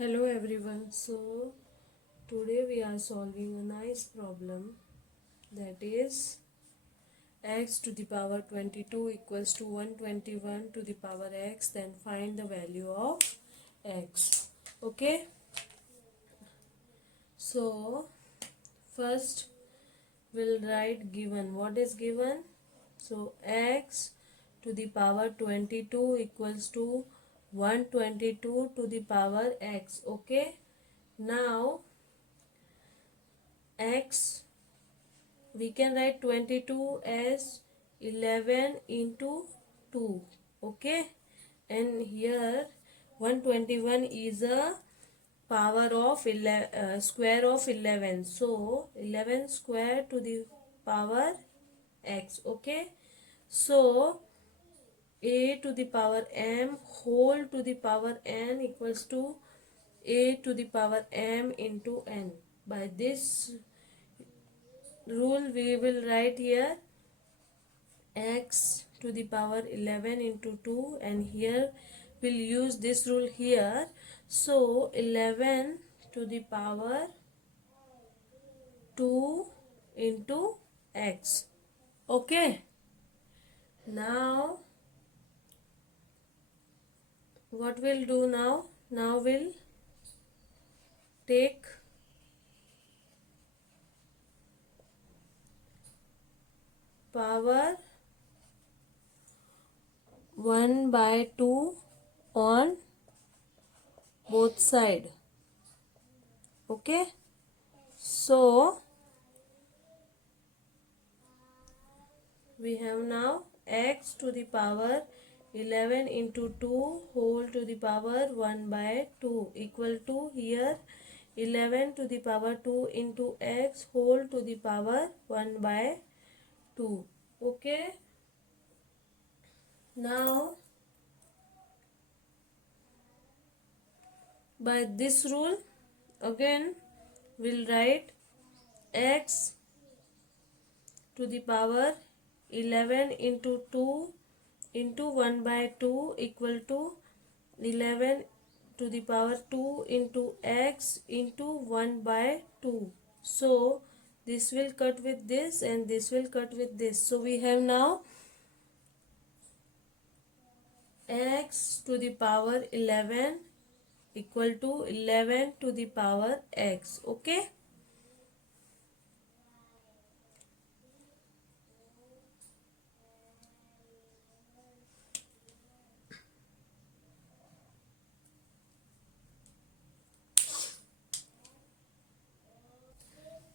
Hello everyone. So today we are solving a nice problem, that is x to the power 22 equals to 121 to the power x, then find the value of x. Okay, so first we'll write given. What is given? So x to the power 22 equals to 122 to the power x. Okay, now x, we can write 22 as 11 into 2. Okay, and here 121 is a power of square of 11, so 11 square to the power x. Okay, so a to the power m whole to the power n equals to a to the power m into n. By this rule we will write here x to the power 11 into 2, and here we'll use this rule here. So 11 to the power 2 into x. Okay, now what we'll do now? Now we'll take power 1 by 2 on both side. Okay, so we have now x to the power 11 into 2 whole to the power 1 by 2 equal to here 11 to the power 2 into x whole to the power 1 by 2. Okay, now by this rule again we'll write x to the power 11 into 2 into 1 by 2 equal to 11 to the power 2 into x into 1 by 2. So this will cut with this and this will cut with this. So we have now x to the power 11 equal to 11 to the power x. Okay,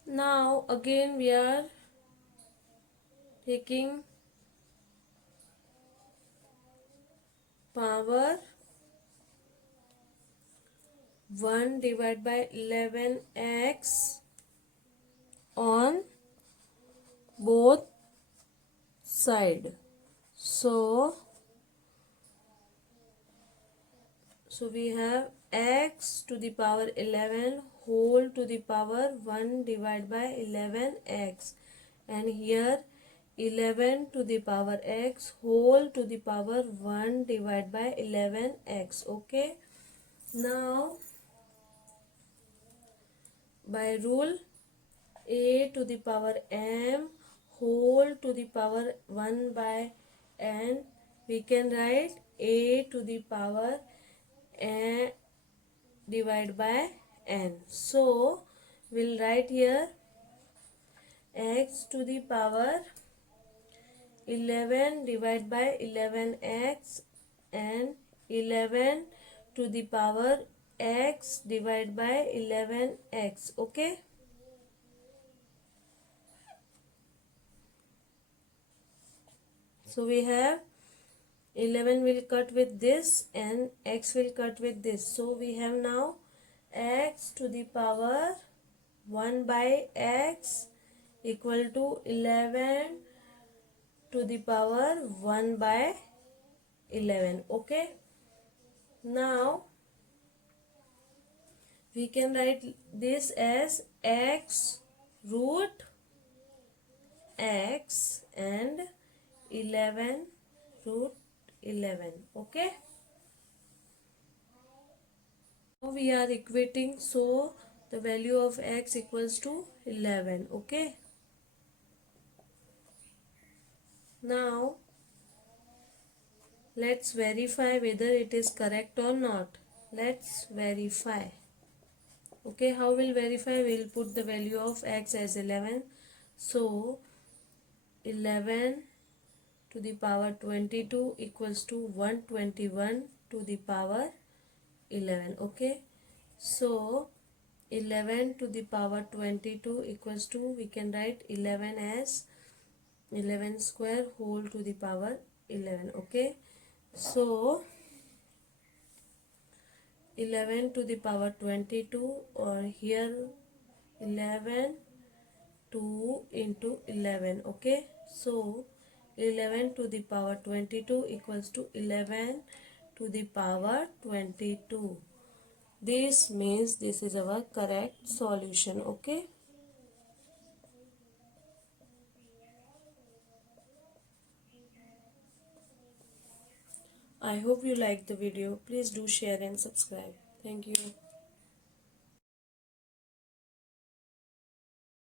now again we are taking power 1 divided by 11x on both side. So we have x to the power 11 whole to the power 1 divided by 11x, and here 11 to the power x whole to the power 1 divided by 11x. Okay, now by rule a to the power m whole to the power 1 by n, we can write a to the power n divided by n. So we'll write here x to the power 11 divided by 11x and 11 to the power x divided by 11x. Okay, so we have 11 will cut with this and x will cut with this. So we have now x to the power 1 by x equal to 11 to the power 1 by 11. Okay, now we can write this as x root x and 11 root 11. Okay, Now we are equating, so the value of x equals to 11. Okay. Now let's verify whether it is correct or not. Let's verify. Okay, how we'll verify? We'll put the value of x as 11. So 11 to the power 22 equals to 121 to the power 11. Okay, so 11 to the power 22 equals to, we can write 11 as 11 square whole to the power 11. Okay, so 11 to the power 22, or here 11 2 into 11. Okay, so 11 to the power 22 equals to 11 to the power 22. This means this is our correct solution. Okay, I hope you liked the video. Please do share and subscribe. Thank you.